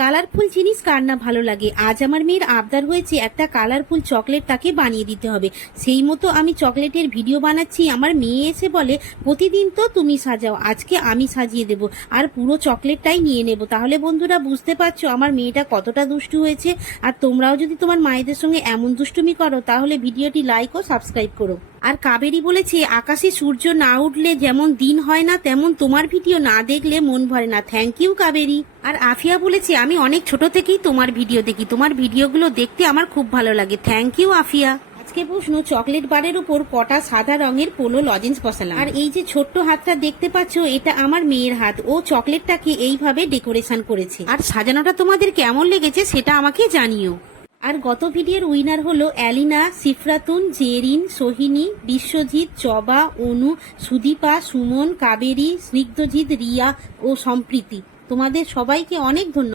Colourful জিনিস কার না ভালো লাগে। আজ আমার মেয়ের আবদার হয়েছে একটা কালারফুল চকলেট তাকে বানিয়ে দিতে হবে। সেই মতো আমি চকলেটের ভিডিও বানাচ্ছি। আমার মেয়ে এসে বলে, প্রতিদিন তো তুমি সাজাও, আজকে আমি সাজিয়ে দেব আর পুরো চকলেটটাই নিয়ে নেব। তাহলে বন্ধুরা বুঝতে পারছো আমার মেয়েটা কতটা দুষ্টু হয়েছে। আর তোমরাও যদি তোমার মায়েদের সঙ্গে এমন দুষ্টুমি করো তাহলে ভিডিওটি লাইক ও সাবস্ক্রাইব করো। আর কাবেরী বলেছে, আকাশে সূর্য না উঠলে যেমন দিন হয় না, তেমন তোমার ভিডিও না দেখলে মন ভরে না। Thank you Kaveri. আর আফিয়া বলেছে, আমি অনেক ছোট থেকেই তোমার ভিডিও দেখি, তোমার ভিডিওগুলো দেখতে আমার খুব ভালো লাগে। Thank you Afia. আজকে প্রশ্ন, চকলেট বারের উপর কটা সাদা রঙের পোলো লজেন্স বসালাম। আর এই যে ছোট্ট হাতটা দেখতে পাচ্ছ, এটা আমার মেয়ের হাত। ও চকলেটটাকে এইভাবে ডেকোরেশন করেছে। আর সাজানোটা তোমাদের কেমন লেগেছে সেটা আমাকে জানিও। আর গত ভিডিওর উইনার হলো অ্যালিনা, সিফরাতুন, জেরিন, সোহিনী, বিশ্বজিৎ, জবা, অনু, সুদীপা, সুমন, কাবেরী, স্নিগ্ধজিৎ, রিয়া ও সম্প্রীতি। তোমাদের সবাইকে অনেক ধন্যবাদ।